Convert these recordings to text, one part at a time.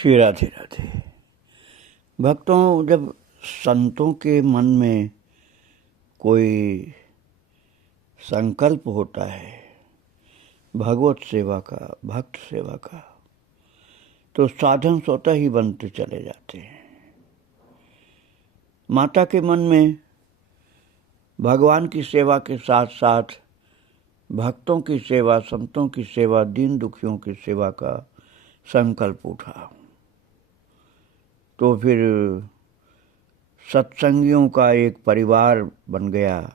श्री राधे राधे। भक्तों, जब संतों के मन में कोई संकल्प होता है भगवत सेवा का, भक्त सेवा का, तो साधन स्वतः ही बनते चले जाते हैं। माता के मन में भगवान की सेवा के साथ साथ भक्तों की सेवा, संतों की सेवा, दीन दुखियों की सेवा का संकल्प उठा, तो फिर सत्संगियों का एक परिवार बन गया,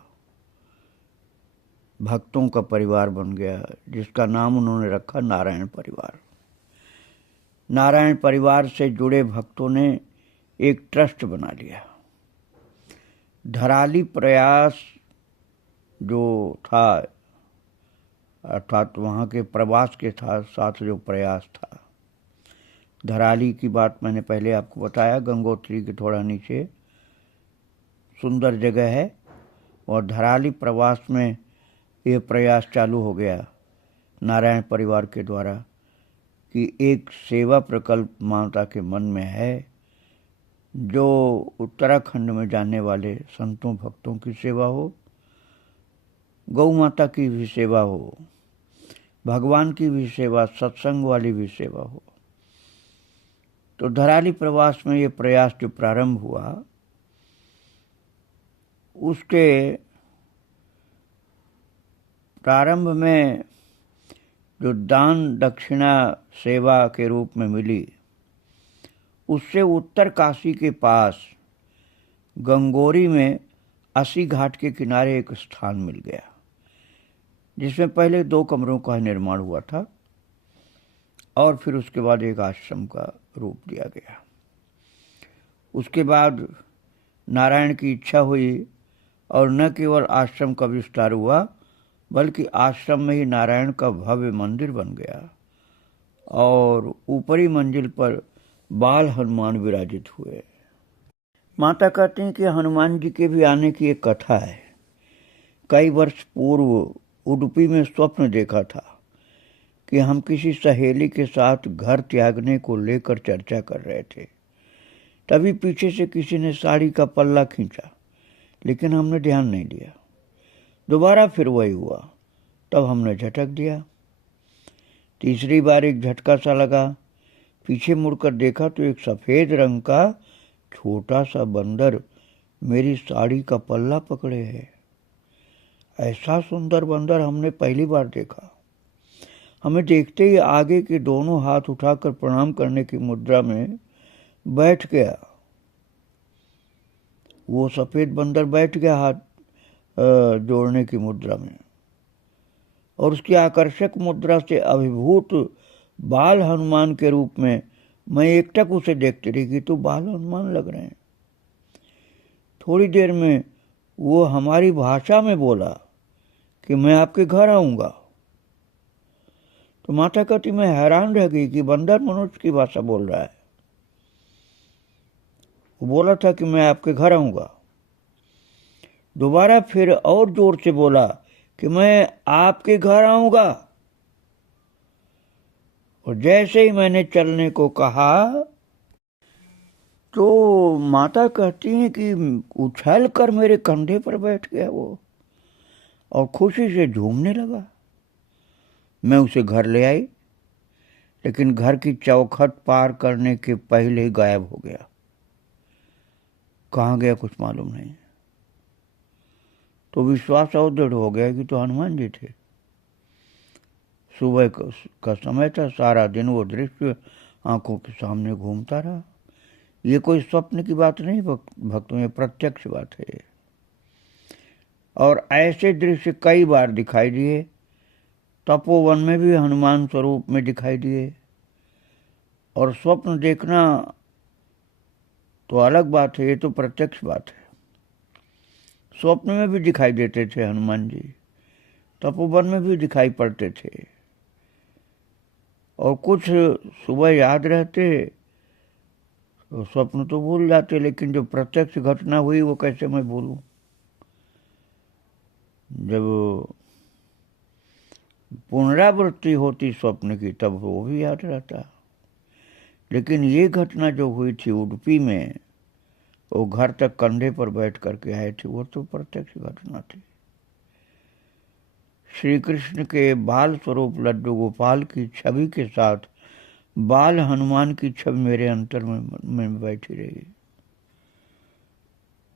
भक्तों का परिवार बन गया, जिसका नाम उन्होंने रखा नारायण परिवार। नारायण परिवार से जुड़े भक्तों ने एक ट्रस्ट बना लिया। धराली प्रयास जो था, अर्थात वहाँ के प्रवास के साथ जो प्रयास था, धराली की बात मैंने पहले आपको बताया, गंगोत्री के थोड़ा नीचे सुंदर जगह है, और धराली प्रवास में ये प्रयास चालू हो गया नारायण परिवार के द्वारा कि एक सेवा प्रकल्प माता के मन में है, जो उत्तराखंड में जाने वाले संतों भक्तों की सेवा हो, गौ माता की भी सेवा हो, भगवान की भी सेवा, सत्संग वाली भी सेवा हो। तो धराली प्रवास में ये प्रयास जो प्रारंभ हुआ, उसके प्रारंभ में जो दान दक्षिणा सेवा के रूप में मिली, उससे उत्तर काशी के पास गंगोरी में 80 घाट के किनारे एक स्थान मिल गया, जिसमें पहले 2 कमरों का निर्माण हुआ था और फिर उसके बाद एक आश्रम का रूप दिया गया। उसके बाद नारायण की इच्छा हुई और न केवल आश्रम का विस्तार हुआ, बल्कि आश्रम में ही नारायण का भव्य मंदिर बन गया और ऊपरी मंजिल पर बाल हनुमान विराजित हुए। माता कहती हैं कि हनुमान जी के भी आने की एक कथा है। कई वर्ष पूर्व उडुपी में स्वप्न देखा था कि हम किसी सहेली के साथ घर त्यागने को लेकर चर्चा कर रहे थे। तभी पीछे से किसी ने साड़ी का पल्ला खींचा, लेकिन हमने ध्यान नहीं दिया। दोबारा फिर वही हुआ, तब हमने झटक दिया। तीसरी बार एक झटका सा लगा, पीछे मुड़कर देखा तो एक सफेद रंग का छोटा सा बंदर मेरी साड़ी का पल्ला पकड़े है। ऐसा सुंदर बंदर हमने पहली बार देखा। हमें देखते ही आगे के दोनों हाथ उठाकर प्रणाम करने की मुद्रा में बैठ गया। वो सफेद बंदर बैठ गया हाथ जोड़ने की मुद्रा में, और उसकी आकर्षक मुद्रा से अभिभूत बाल हनुमान के रूप में मैं एकटक उसे देखती रही कि तो बाल हनुमान लग रहे हैं। थोड़ी देर में वो हमारी भाषा में बोला कि मैं आपके घर आऊंगा। तो माता कहती मैं हैरान रह गई कि बंदर मनुष्य की भाषा बोल रहा है। वो बोला था कि मैं आपके घर आऊंगा। दोबारा फिर और जोर से बोला कि मैं आपके घर आऊंगा। और जैसे ही मैंने चलने को कहा तो माता कहती हैं कि उछल कर मेरे कंधे पर बैठ गया वो और खुशी से झूमने लगा। मैं उसे घर ले आई, लेकिन घर की चौखट पार करने के पहले ही गायब हो गया। कहाँ गया कुछ मालूम नहीं। तो विश्वास और दृढ़ हो गया कि तो हनुमान जी थे। सुबह का समय था, सारा दिन वो दृश्य आंखों के सामने घूमता रहा। ये कोई स्वप्न की बात नहीं भक्तों, ये प्रत्यक्ष बात है। और ऐसे दृश्य कई बार दिखाई दिए। तपोवन में भी हनुमान स्वरूप में दिखाई दिए। और स्वप्न देखना तो अलग बात है, ये तो प्रत्यक्ष बात है। स्वप्न में भी दिखाई देते थे हनुमान जी, तपोवन में भी दिखाई पड़ते थे। और कुछ सुबह याद रहते तो स्वप्न तो भूल जाते, लेकिन जो प्रत्यक्ष घटना हुई वो कैसे मैं भूलूं। जब पुनरावृत्ति होती स्वप्न की तब वो भी याद रहता। लेकिन ये घटना जो हुई थी उडुपी में, वो घर तक कंधे पर बैठ करके आए थे, वो तो प्रत्यक्ष घटना थी। श्री कृष्ण के बाल स्वरूप लड्डू गोपाल की छवि के साथ बाल हनुमान की छवि मेरे अंतर में बैठी रही।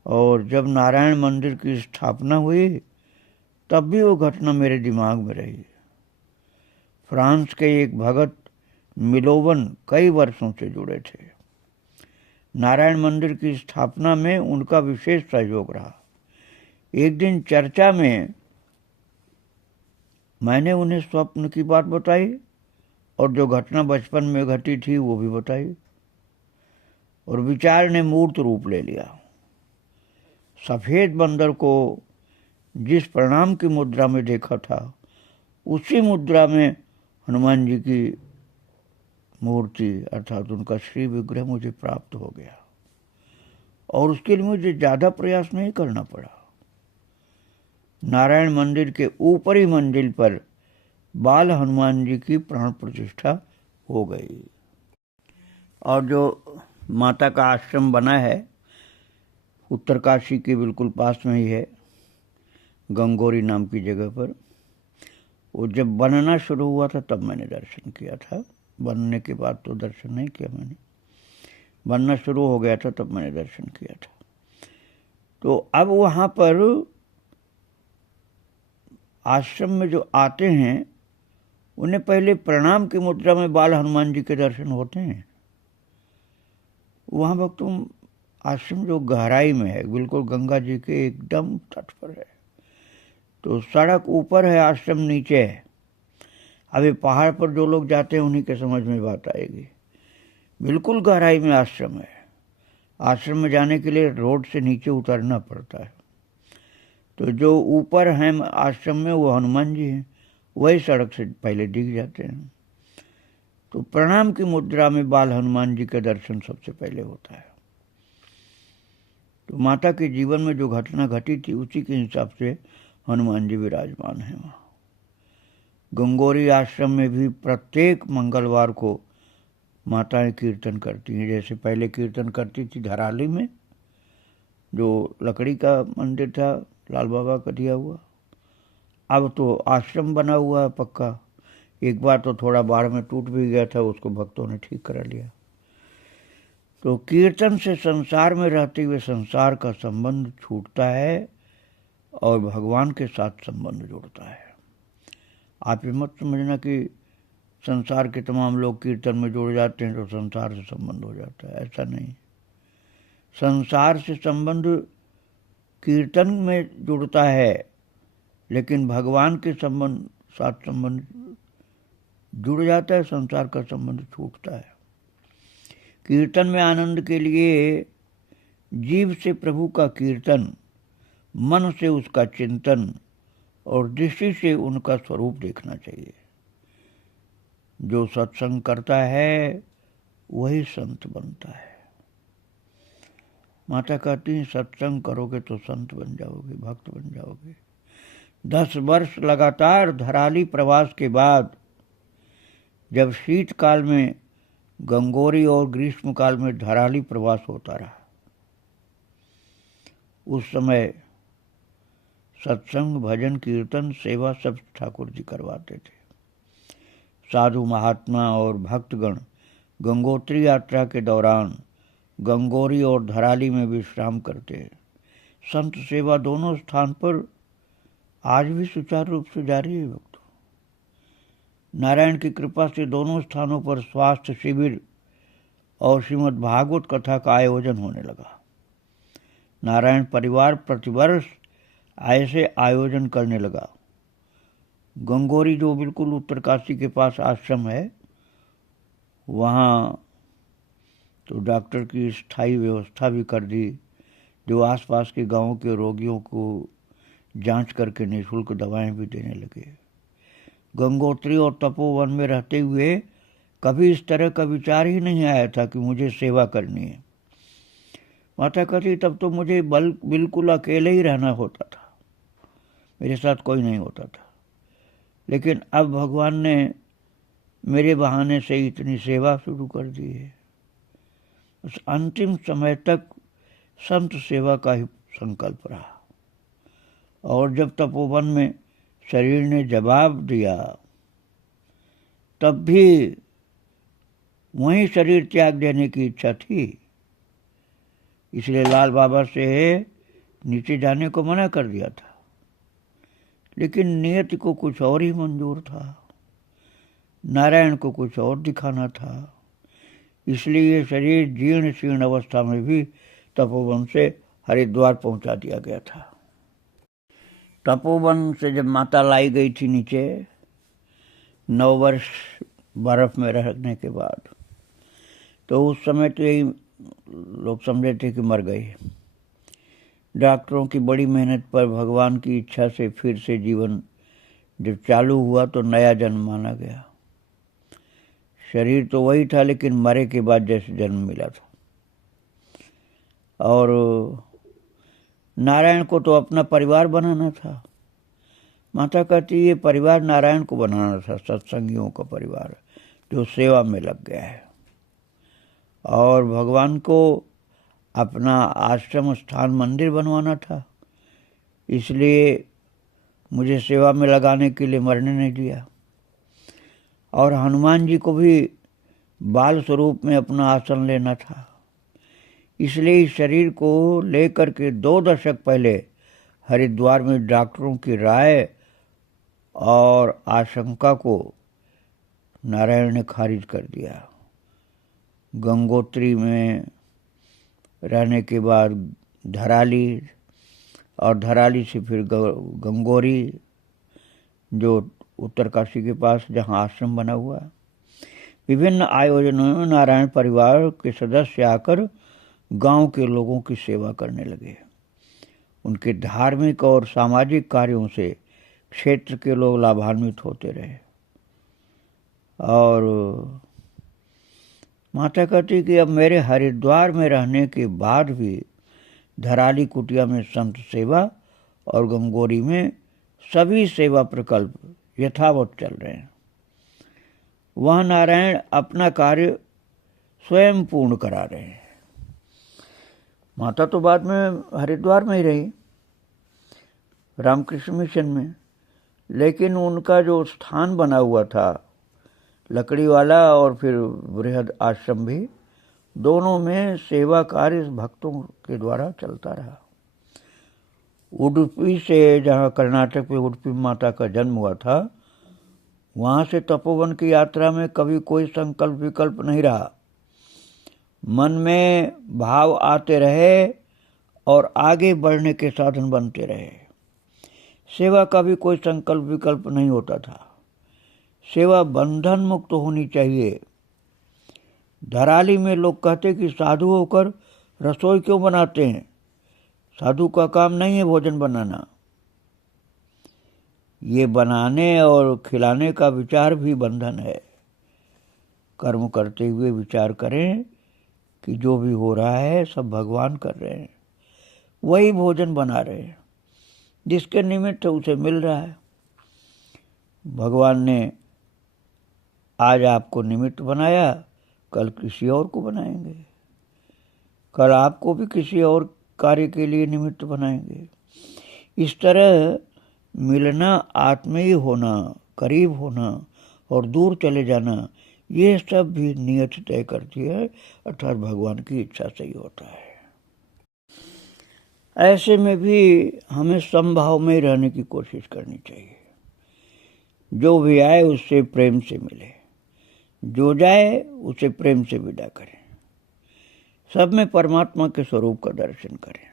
और जब नारायण मंदिर की स्थापना हुई तब भी वो घटना मेरे दिमाग में रही। फ्रांस के एक भगत मिलोवन कई वर्षों से जुड़े थे। नारायण मंदिर की स्थापना में उनका विशेष सहयोग रहा। एक दिन चर्चा में मैंने उन्हें स्वप्न की बात बताई और जो घटना बचपन में घटी थी वो भी बताई, और विचार ने मूर्त रूप ले लिया। सफेद बंदर को जिस प्रणाम की मुद्रा में देखा था, उसी मुद्रा में हनुमान जी की मूर्ति अर्थात उनका श्री विग्रह मुझे प्राप्त हो गया, और उसके लिए मुझे ज़्यादा प्रयास नहीं करना पड़ा। नारायण मंदिर के ऊपरी मंजिल पर बाल हनुमान जी की प्राण प्रतिष्ठा हो गई। और जो माता का आश्रम बना है उत्तरकाशी के बिल्कुल पास में ही है, गंगोरी नाम की जगह पर, वो जब बनना शुरू हुआ था तब मैंने दर्शन किया था। बनने के बाद तो दर्शन नहीं किया मैंने, बनना शुरू हो गया था तब मैंने दर्शन किया था। तो अब वहाँ पर आश्रम में जो आते हैं उन्हें पहले प्रणाम की मुद्रा में बाल हनुमान जी के दर्शन होते हैं। वहाँ भक्तों आश्रम जो गहराई में है, बिल्कुल गंगा जी के एकदम तट पर है, तो सड़क ऊपर है, आश्रम नीचे है। अभी पहाड़ पर जो लोग जाते हैं उन्हीं के समझ में बात आएगी। बिल्कुल गहराई में आश्रम है। आश्रम में जाने के लिए रोड से नीचे उतरना पड़ता है। तो जो ऊपर हैं आश्रम में वो हनुमान जी हैं, वही सड़क से पहले दिख जाते हैं। तो प्रणाम की मुद्रा में बाल हनुमान जी का दर्शन सबसे पहले होता है। तो माता के जीवन में जो घटना घटी थी उसी के हिसाब से हनुमान जी विराजमान हैं वहाँ। गंगोरी आश्रम में भी प्रत्येक मंगलवार को माताएं कीर्तन करती हैं। जैसे पहले कीर्तन करती थी धराली में, जो लकड़ी का मंदिर था लाल बाबा का दिया हुआ, अब तो आश्रम बना हुआ है पक्का। एक बार तो थोड़ा बाढ़ में टूट भी गया था, उसको भक्तों ने ठीक करा लिया। तो कीर्तन से संसार में रहते हुए संसार का संबंध छूटता है और भगवान के साथ संबंध जुड़ता है। आप ये मत समझना कि संसार के तमाम लोग कीर्तन में जुड़ जाते हैं तो संसार से संबंध हो जाता है, ऐसा नहीं। संसार से संबंध कीर्तन में जुड़ता है, लेकिन भगवान के साथ संबंध जुड़ जाता है, संसार का संबंध छूटता है। कीर्तन में आनंद के लिए जीव से प्रभु का कीर्तन, मन से उसका चिंतन और दृष्टि से उनका स्वरूप देखना चाहिए। जो सत्संग करता है वही संत बनता है। माता कहती हैं सत्संग करोगे तो संत बन जाओगे, भक्त बन जाओगे। 10 वर्ष लगातार धराली प्रवास के बाद जब शीतकाल में गंगोरी और ग्रीष्म काल में धराली प्रवास होता रहा, उस समय सत्संग, भजन, कीर्तन, सेवा सब ठाकुर जी करवाते थे। साधु महात्मा और भक्तगण गंगोत्री यात्रा के दौरान गंगोरी और धराली में विश्राम करते हैं। संत सेवा दोनों स्थान पर आज भी सुचारू रूप से जारी है भक्तों। नारायण की कृपा से दोनों स्थानों पर स्वास्थ्य शिविर और श्रीमद् भागवत कथा का आयोजन होने लगा। नारायण परिवार प्रतिवर्ष ऐसे आयोजन करने लगा। गंगोरी जो बिल्कुल उत्तरकाशी के पास आश्रम है, वहाँ तो डॉक्टर की स्थायी व्यवस्था भी कर दी, जो आसपास के गांवों के रोगियों को जांच करके निःशुल्क दवाएं भी देने लगे। गंगोत्री और तपोवन में रहते हुए कभी इस तरह का विचार ही नहीं आया था कि मुझे सेवा करनी है। माता कहती तब तो मुझे बिल्कुल अकेले ही रहना होता था, मेरे साथ कोई नहीं होता था। लेकिन अब भगवान ने मेरे बहाने से इतनी सेवा शुरू कर दी है। उस अंतिम समय तक संत सेवा का ही संकल्प रहा। और जब तपोवन में शरीर ने जवाब दिया तब भी वहीं शरीर त्याग देने की इच्छा थी, इसलिए लाल बाबा से नीचे जाने को मना कर दिया था। लेकिन नियति को कुछ और ही मंजूर था, नारायण को कुछ और दिखाना था। इसलिए शरीर जीर्ण शीर्ण अवस्था में भी तपोवन से हरिद्वार पहुंचा दिया गया था। तपोवन से जब माता लाई गई थी नीचे 9 वर्ष बर्फ में रहने के बाद, तो उस समय तो यही लोग समझे थे कि मर गई। डॉक्टरों की बड़ी मेहनत पर भगवान की इच्छा से फिर से जीवन जब चालू हुआ तो नया जन्म माना गया। शरीर तो वही था, लेकिन मरे के बाद जैसे जन्म मिला था। और नारायण को तो अपना परिवार बनाना था। माता कहती ये परिवार नारायण को बनाना था, सत्संगियों का परिवार जो सेवा में लग गया है। और भगवान को अपना आश्रम स्थान मंदिर बनवाना था, इसलिए मुझे सेवा में लगाने के लिए मरने नहीं दिया। और हनुमान जी को भी बाल स्वरूप में अपना आसन लेना था, इसलिए इस शरीर को लेकर के 2 दशक पहले हरिद्वार में डॉक्टरों की राय और आशंका को नारायण ने खारिज कर दिया। गंगोत्री में रहने के बाद धराली, और धराली से फिर गंगोरी जो उत्तरकाशी के पास जहाँ आश्रम बना हुआ। विभिन्न आयोजनों में नारायण परिवार के सदस्य आकर गांव के लोगों की सेवा करने लगे। उनके धार्मिक और सामाजिक कार्यों से क्षेत्र के लोग लाभान्वित होते रहे। और माता कहती कि अब मेरे हरिद्वार में रहने के बाद भी धराली कुटिया में संत सेवा और गंगोरी में सभी सेवा प्रकल्प यथावत चल रहे हैं। वह नारायण अपना कार्य स्वयं पूर्ण करा रहे हैं। माता तो बाद में हरिद्वार में ही रही, रामकृष्ण मिशन में, लेकिन उनका जो स्थान बना हुआ था लकड़ी वाला और फिर बृहद आश्रम भी, दोनों में सेवा कार्य भक्तों के द्वारा चलता रहा। उडुपी से, जहाँ कर्नाटक में उडुपी माता का जन्म हुआ था, वहाँ से तपोवन की यात्रा में कभी कोई संकल्प विकल्प नहीं रहा। मन में भाव आते रहे और आगे बढ़ने के साधन बनते रहे। सेवा का भी कोई संकल्प विकल्प नहीं होता था। सेवा बंधन मुक्त होनी चाहिए। धराली में लोग कहते कि साधु होकर रसोई क्यों बनाते हैं, साधु का काम नहीं है भोजन बनाना। ये बनाने और खिलाने का विचार भी बंधन है। कर्म करते हुए विचार करें कि जो भी हो रहा है सब भगवान कर रहे हैं, वही भोजन बना रहे हैं, जिसके निमित्त उसे मिल रहा है। भगवान ने आज आपको निमित्त बनाया, कल किसी और को बनाएंगे, कल आपको भी किसी और कार्य के लिए निमित्त बनाएंगे। इस तरह मिलना, आत्मीय होना, करीब होना और दूर चले जाना, ये सब भी नियत तय करती है, अर्थात भगवान की इच्छा से ही होता है। ऐसे में भी हमें समभाव में रहने की कोशिश करनी चाहिए। जो भी आए उससे प्रेम से मिले, जो जाए उसे प्रेम से विदा करें। सब में परमात्मा के स्वरूप का दर्शन करें।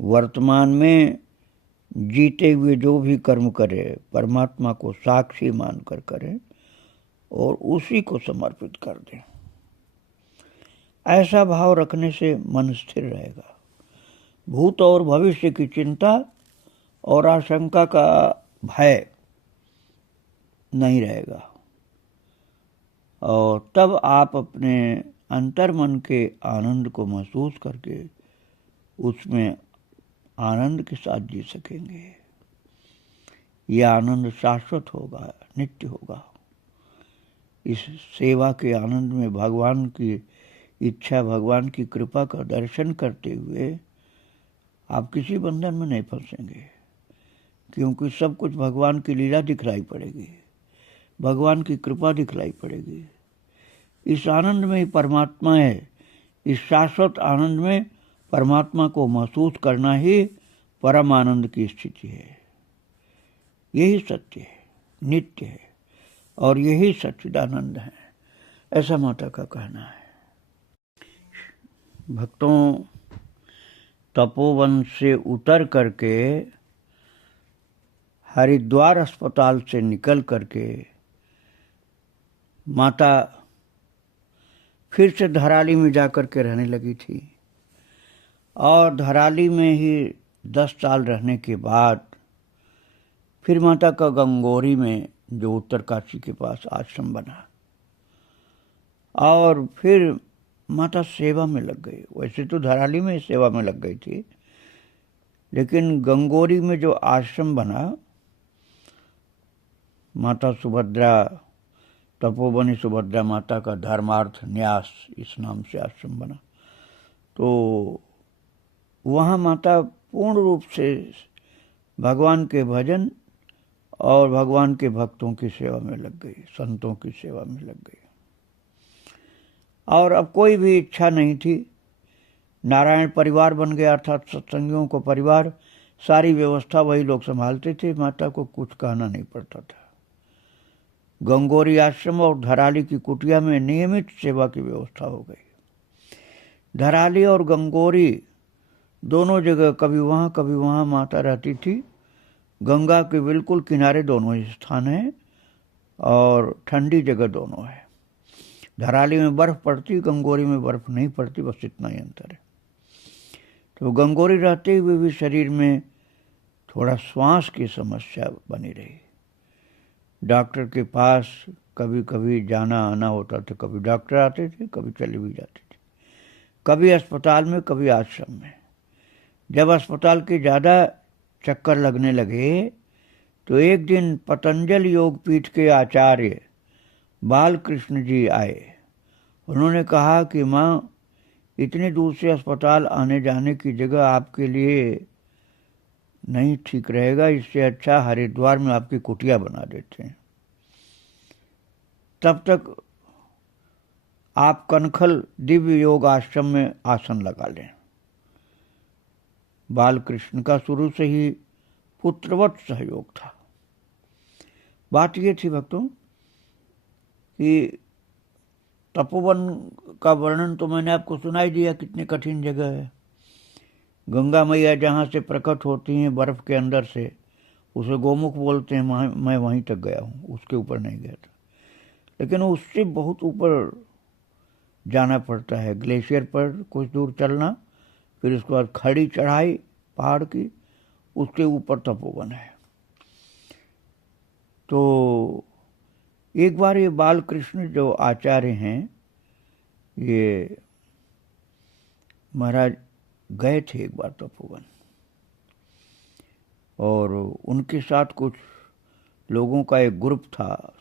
वर्तमान में जीते हुए जो भी कर्म करे परमात्मा को साक्षी मानकर करें और उसी को समर्पित कर दें। ऐसा भाव रखने से मन स्थिर रहेगा। भूत और भविष्य की चिंता और आशंका का भय नहीं रहेगा, और तब आप अपने अंतर्मन के आनंद को महसूस करके उसमें आनंद के साथ जी सकेंगे। यह आनंद शाश्वत होगा, नित्य होगा। इस सेवा के आनंद में भगवान की इच्छा भगवान की कृपा का दर्शन करते हुए आप किसी बंधन में नहीं फंसेंगे, क्योंकि सब कुछ भगवान की लीला दिखलाई पड़ेगी, भगवान की कृपा दिखलाई पड़ेगी। इस आनंद में ही परमात्मा है। इस शाश्वत आनंद में परमात्मा को महसूस करना ही परम आनंद की स्थिति है। यही सत्य है, नित्य है, और यही सच्चिदानंद है, ऐसा माता का कहना है। भक्तों, तपोवन से उतर करके हरिद्वार अस्पताल से निकल करके माता फिर से धराली में जाकर के रहने लगी थी, और धराली में ही 10 साल रहने के बाद फिर माता का गंगोरी में, जो उत्तरकाशी के पास आश्रम बना, और फिर माता सेवा में लग गई। वैसे तो धराली में सेवा में लग गई थी, लेकिन गंगोरी में जो आश्रम बना, माता सुभद्रा, तपोवनी सुभद्रा माता का धर्मार्थ न्यास, इस नाम से आश्रम बना। तो वहाँ माता पूर्ण रूप से भगवान के भजन और भगवान के भक्तों की सेवा में लग गई, संतों की सेवा में लग गई, और अब कोई भी इच्छा नहीं थी। नारायण परिवार बन गया, अर्थात सत्संगियों को परिवार, सारी व्यवस्था वही लोग संभालते थे, माता को कुछ कहना नहीं पड़ता था। गंगोरी आश्रम और धराली की कुटिया में नियमित सेवा की व्यवस्था हो गई। धराली और गंगोरी दोनों जगह, कभी वहाँ कभी वहाँ माता रहती थी। गंगा के बिल्कुल किनारे दोनों ही स्थान हैं, और ठंडी जगह दोनों है। धराली में बर्फ पड़ती, गंगोरी में बर्फ नहीं पड़ती, बस इतना ही अंतर है। तो गंगोरी रहते हुए भी शरीर में थोड़ा श्वास की समस्या बनी रही। डॉक्टर के पास कभी कभी जाना आना होता था, कभी डॉक्टर आते थे, कभी चले भी जाते थे, कभी अस्पताल में, कभी आश्रम में। जब अस्पताल के ज़्यादा चक्कर लगने लगे तो एक दिन पतंजलि योगपीठ के आचार्य बालकृष्ण जी आए। उन्होंने कहा कि माँ, इतनी दूर से अस्पताल आने जाने की जगह आपके लिए नहीं ठीक रहेगा, इससे अच्छा हरिद्वार में आपकी कुटिया बना देते हैं। तब तक आप कनखल दिव्य योग आश्रम में आसन लगा लें। बालकृष्ण का शुरू से ही पुत्रवत सहयोग था। बात ये थी भक्तों कि तपोवन का वर्णन तो मैंने आपको सुनाई दिया, कितनी कठिन जगह है। गंगा मैया जहाँ से प्रकट होती हैं बर्फ के अंदर से, उसे गोमुख बोलते हैं। मैं वहीं तक गया हूँ, उसके ऊपर नहीं गया था, लेकिन उससे बहुत ऊपर जाना पड़ता है। ग्लेशियर पर कुछ दूर चलना, फिर उसके बाद खड़ी चढ़ाई पहाड़ की, उसके ऊपर तपोवन है। तो एक बार ये बालकृष्ण जो आचार्य हैं, ये महाराज गए थे एक बार तपोवन, और उनके साथ कुछ लोगों का एक ग्रुप था।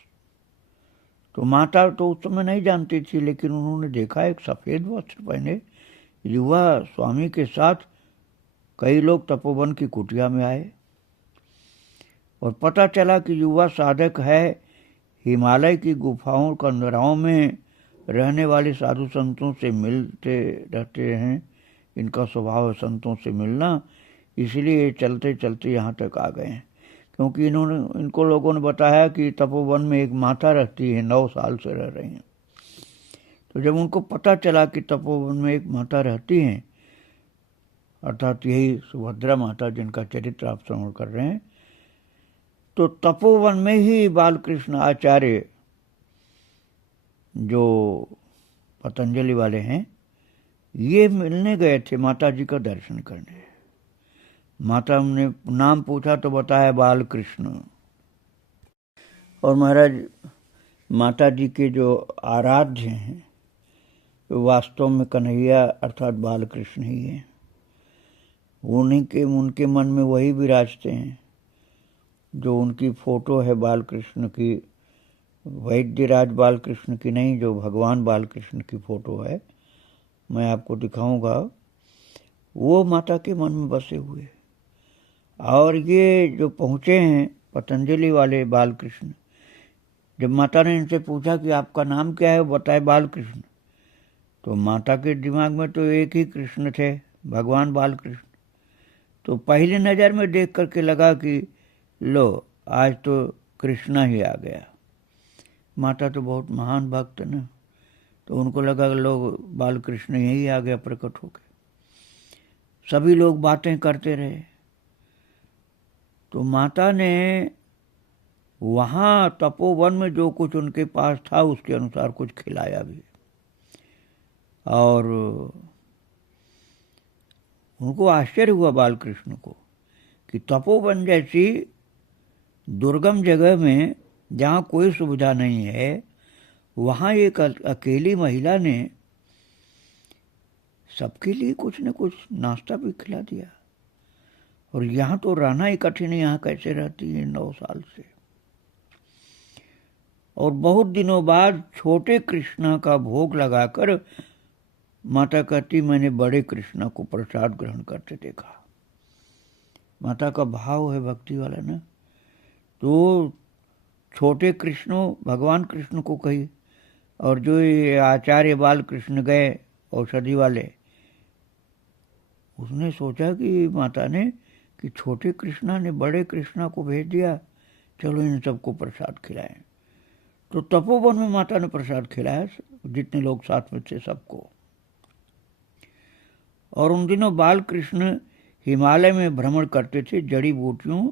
तो माता तो उस समय नहीं जानती थी, लेकिन उन्होंने देखा एक सफ़ेद वस्त्र पहने युवा स्वामी के साथ कई लोग तपोवन की कुटिया में आए, और पता चला कि युवा साधक है, हिमालय की गुफाओं कंदराओं में रहने वाले साधु संतों से मिलते रहते हैं। इनका स्वभाव है संतों से मिलना, इसलिए चलते चलते यहाँ तक आ गए हैं। क्योंकि इनको लोगों ने बताया कि तपोवन में एक माता रहती है, 9 साल से रह रही हैं। तो जब उनको पता चला कि तपोवन में एक माता रहती हैं, अर्थात यही सुभद्रा माता जिनका चरित्र आप श्रवण कर रहे हैं, तो तपोवन में ही बालकृष्ण आचार्य जो पतंजलि वाले हैं, ये मिलने गए थे माता जी का दर्शन करने। माता ने नाम पूछा तो बताया बालकृष्ण। और महाराज माता जी के जो आराध्य हैं, तो वास्तव में कन्हैया अर्थात बालकृष्ण ही हैं। उनके मन में वही विराजते हैं। जो उनकी फोटो है बालकृष्ण की, वैद्यराज बालकृष्ण की नहीं, जो भगवान बालकृष्ण की फोटो है, मैं आपको दिखाऊंगा, वो माता के मन में बसे हुए। और ये जो पहुँचे हैं पतंजलि वाले बालकृष्ण, जब माता ने इनसे पूछा कि आपका नाम क्या है, वो बताए बालकृष्ण, तो माता के दिमाग में तो एक ही कृष्ण थे, भगवान बालकृष्ण। तो पहली नज़र में देख करके लगा कि लो, आज तो कृष्णा ही आ गया। माता तो बहुत महान भक्त है ना, तो उनको लगा लोग बालकृष्ण यही आ गया प्रकट होकर। सभी लोग बातें करते रहे। तो माता ने वहाँ तपोवन में जो कुछ उनके पास था उसके अनुसार कुछ खिलाया भी, और उनको आश्चर्य हुआ बालकृष्ण को कि तपोवन जैसी दुर्गम जगह में जहाँ कोई सुविधा नहीं है, वहाँ एक अकेली महिला ने सबके लिए कुछ न कुछ नाश्ता भी खिला दिया। और यहाँ तो रहना ही कठिन है, यहाँ कैसे रहती है 9 साल से। और बहुत दिनों बाद छोटे कृष्णा का भोग लगाकर माता कहती, मैंने बड़े कृष्णा को प्रसाद ग्रहण करते देखा। माता का भाव है भक्ति वाला ना। तो छोटे कृष्ण भगवान कृष्ण को कही, और जो ये आचार्य बाल कृष्ण गए औषधि वाले, उसने सोचा कि माता ने कि छोटे कृष्णा ने बड़े कृष्णा को भेज दिया, चलो इन सबको प्रसाद खिलाएं। तो तपोवन में माता ने प्रसाद खिलाया जितने लोग साथ में थे सबको। और उन दिनों बाल कृष्ण हिमालय में भ्रमण करते थे जड़ी बूटियों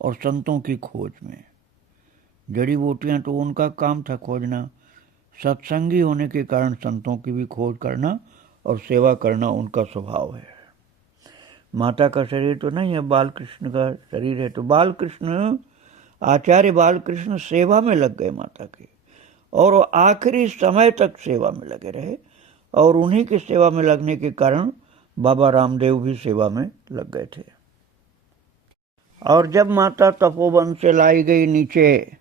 और संतों की खोज में। जड़ी बूटियां तो उनका काम था खोजना, सत्संगी होने के कारण संतों की भी खोज करना और सेवा करना उनका स्वभाव है। माता का शरीर तो नहीं है, बालकृष्ण का शरीर है। तो बालकृष्ण, आचार्य बालकृष्ण सेवा में लग गए माता के, और आखिरी समय तक सेवा में लगे रहे। और उन्हीं की सेवा में लगने के कारण बाबा रामदेव भी सेवा में लग गए थे। और जब माता तपोवन से लाई गई नीचे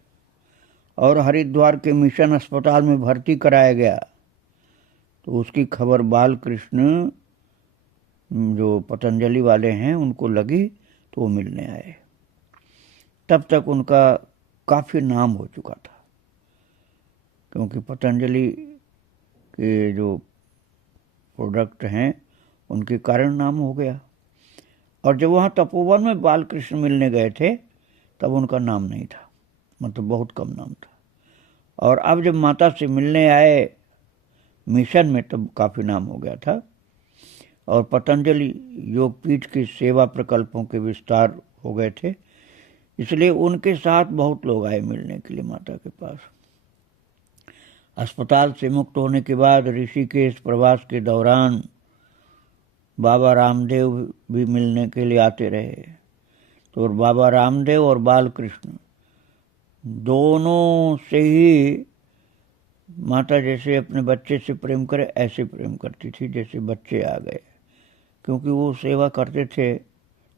और हरिद्वार के मिशन अस्पताल में भर्ती कराया गया, तो उसकी खबर बालकृष्ण जो पतंजलि वाले हैं उनको लगी, तो वो मिलने आए। तब तक उनका काफ़ी नाम हो चुका था, क्योंकि पतंजलि के जो प्रोडक्ट हैं उनके कारण नाम हो गया। और जब वहाँ तपोवन में बालकृष्ण मिलने गए थे तब उनका नाम नहीं था, मतलब बहुत कम नाम था। और अब जब माता से मिलने आए मिशन में तब काफ़ी नाम हो गया था। और पतंजलि योगपीठ की सेवा प्रकल्पों के विस्तार हो गए थे, इसलिए उनके साथ बहुत लोग आए मिलने के लिए माता के पास। अस्पताल से मुक्त होने के बाद ऋषिकेश प्रवास के दौरान बाबा रामदेव भी मिलने के लिए आते रहे। तो बाबा रामदेव और बालकृष्ण दोनों से ही माता जैसे अपने बच्चे से प्रेम करे ऐसे प्रेम करती थी जैसे बच्चे आ गए, क्योंकि वो सेवा करते थे,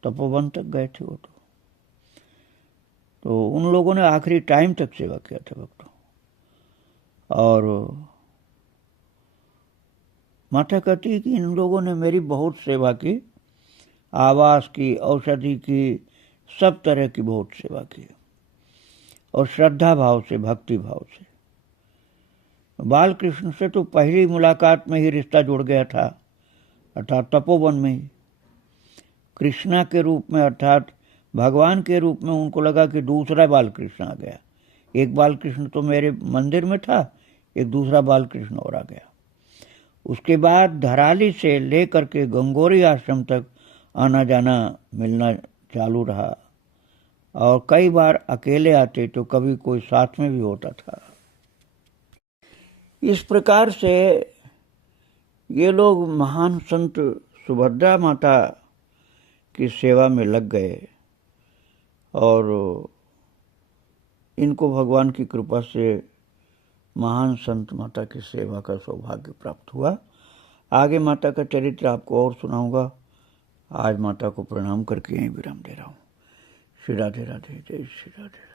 तपोवन तक गए थे वो। तो उन लोगों ने आखिरी टाइम तक सेवा किया था भक्तों। और माता कहती है कि इन लोगों ने मेरी बहुत सेवा की, आवास की, औषधि की, सब तरह की बहुत सेवा की, और श्रद्धा भाव से, भक्ति भाव से। बालकृष्ण से तो पहली मुलाकात में ही रिश्ता जुड़ गया था, अर्थात तपोवन में ही। कृष्णा के रूप में, अर्थात भगवान के रूप में उनको लगा कि दूसरा बालकृष्ण आ गया। एक बालकृष्ण तो मेरे मंदिर में था, एक दूसरा बालकृष्ण और आ गया। उसके बाद धराली से लेकर के गंगोरी आश्रम तक आना जाना मिलना चालू रहा, और कई बार अकेले आते तो कभी कोई साथ में भी होता था। इस प्रकार से ये लोग महान संत सुभद्रा माता की सेवा में लग गए, और इनको भगवान की कृपा से महान संत माता की सेवा का सौभाग्य प्राप्त हुआ। आगे माता का चरित्र आपको और सुनाऊंगा। आज माता को प्रणाम करके यहीं विराम दे रहा हूँ। श्री राधे राधे, जय श्री राधे।